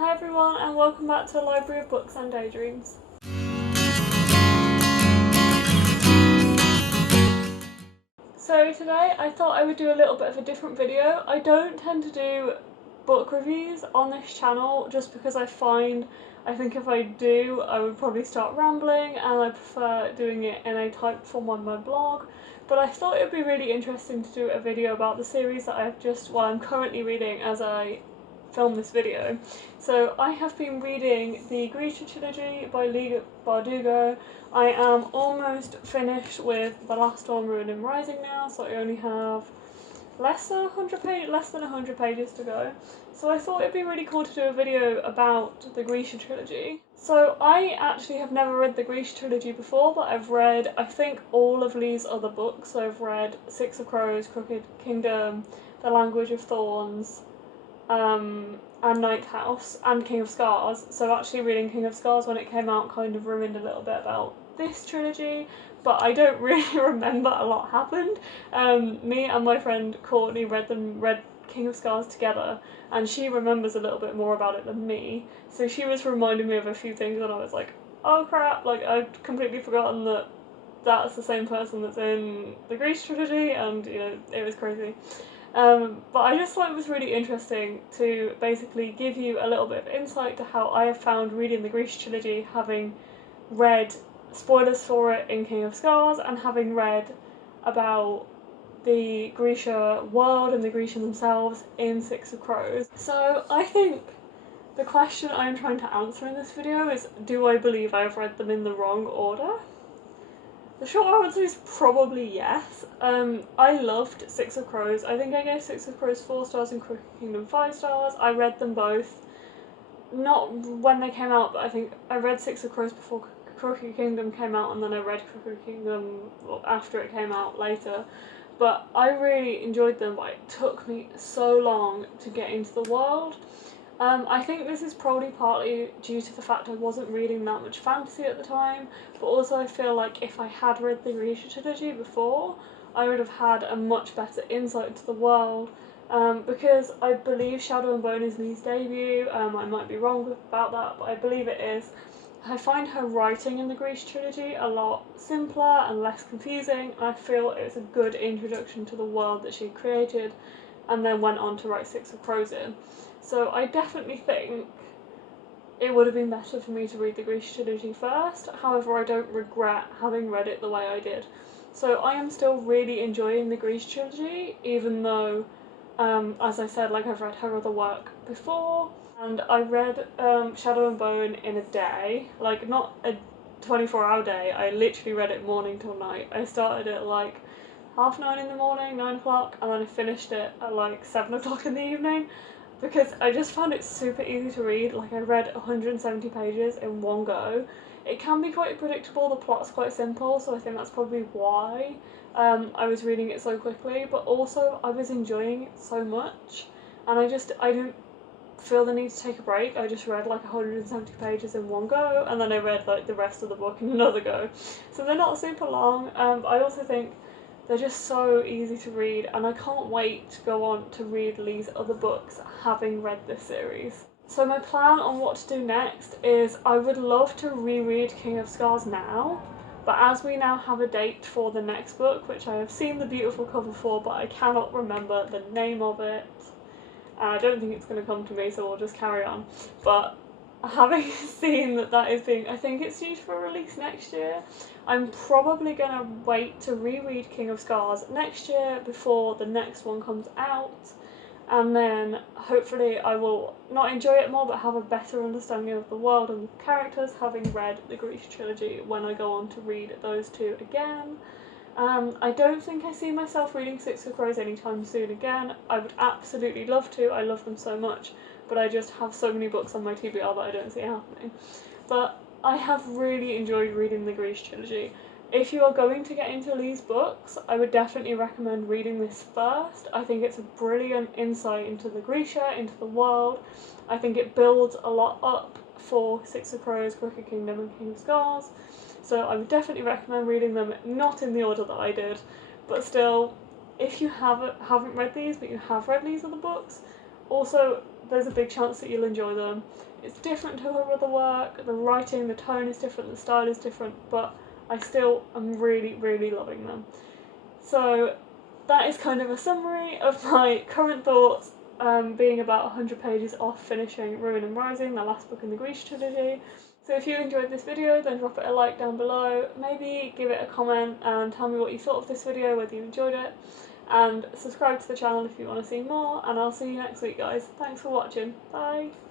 Hi everyone and welcome back to a Library of Books and Daydreams. So today I thought I would do a little bit of a different video. I don't tend to do book reviews on this channel just because I think if I do I would probably start rambling, and I prefer doing it in a typed form on my blog. But I thought it would be really interesting to do a video about the series that I'm currently reading as I film this video. So I have been reading the Grisha Trilogy by Leigh. I am almost finished with the last one, Ruin and Rising now, so I only have less than 100 pages to go. So I thought it'd be really cool to do a video about the Grisha Trilogy. So I actually have never read the Grisha Trilogy before, but I've read, I think, all of Leigh's other books. So I've read Six of Crows, Crooked Kingdom, The Language of Thorns, and Ninth House, and King of Scars. So actually reading King of Scars when it came out kind of ruined a little bit about this trilogy, but I don't really remember a lot happened. Me and my friend Courtney read King of Scars together, and she remembers a little bit more about it than me, so she was reminding me of a few things and I was like, oh crap, like I'd completely forgotten that that's the same person that's in the Grisha Trilogy, and you know, it was crazy. But I just thought it was really interesting to basically give you a little bit of insight to how I have found reading the Grisha Trilogy, having read spoilers for it in King of Scars and having read about the Grisha world and the Grisha themselves in Six of Crows. So I think the question I'm trying to answer in this video is, do I believe I've read them in the wrong order? The short answer is probably yes. I loved Six of Crows. I think I gave Six of Crows 4 stars and Crooked Kingdom 5 stars. I read them both, not when they came out, but I think I read Six of Crows before Crooked Kingdom came out, and then I read Crooked Kingdom after it came out later. But I really enjoyed them, but it took me so long to get into the world. I think this is probably partly due to the fact I wasn't reading that much fantasy at the time, but also I feel like if I had read the Grisha Trilogy before, I would have had a much better insight into the world, because I believe Shadow and Bone is Leigh's debut. I might be wrong about that, but I believe it is. I find her writing in the Grisha Trilogy a lot simpler and less confusing, and I feel it's a good introduction to the world that she created and then went on to write Six of Crows in. So I definitely think it would have been better for me to read the Grisha Trilogy first. However, I don't regret having read it the way I did. So I am still really enjoying the Grisha Trilogy, even though, as I said, like I've read her other work before, and I read Shadow and Bone in a day, like not a 24-hour day. I literally read it morning till night. I started at like 9:30 in the morning, 9 o'clock, and then I finished it at like 7 o'clock in the evening, because I just found it super easy to read. Like I read 170 pages in one go. It can be quite predictable, the plot's quite simple, so I think that's probably why I was reading it so quickly, but also I was enjoying it so much, and I didn't feel the need to take a break. I just read like 170 pages in one go, and then I read like the rest of the book in another go. So they're not super long, but I also think they're just so easy to read, and I can't wait to go on to read Leigh's other books having read this series. So my plan on what to do next is I would love to reread King of Scars now, but as we now have a date for the next book, which I have seen the beautiful cover for, but I cannot remember the name of it, and I don't think it's going to come to me, so we'll just carry on. But having seen that is being, I think it's due for release next year, I'm probably going to wait to reread King of Scars next year before the next one comes out, and then hopefully I will not enjoy it more but have a better understanding of the world and the characters, having read the Grisha Trilogy, when I go on to read those two again. I don't think I see myself reading Six of Crows anytime soon again. I would absolutely love to, I love them so much, but I just have so many books on my TBR that I don't see happening. But I have really enjoyed reading the Grisha Trilogy. If you are going to get into Leigh's books, I would definitely recommend reading this first. I think it's a brilliant insight into the Grisha, into the world. I think it builds a lot up for Six of Crows, Crooked Kingdom and King of Scars. So I would definitely recommend reading them, not in the order that I did, but still, if you haven't read these but you have read Leigh's other books, also there's a big chance that you'll enjoy them. It's different to her other work, the writing, the tone is different, the style is different, but I still am really, really loving them. So that is kind of a summary of my current thoughts, being about 100 pages off finishing Ruin and Rising, the last book in the Grisha Trilogy. So if you enjoyed this video, then drop it a like down below, maybe give it a comment and tell me what you thought of this video, whether you enjoyed it, and subscribe to the channel if you want to see more, and I'll see you next week, guys. Thanks for watching, bye!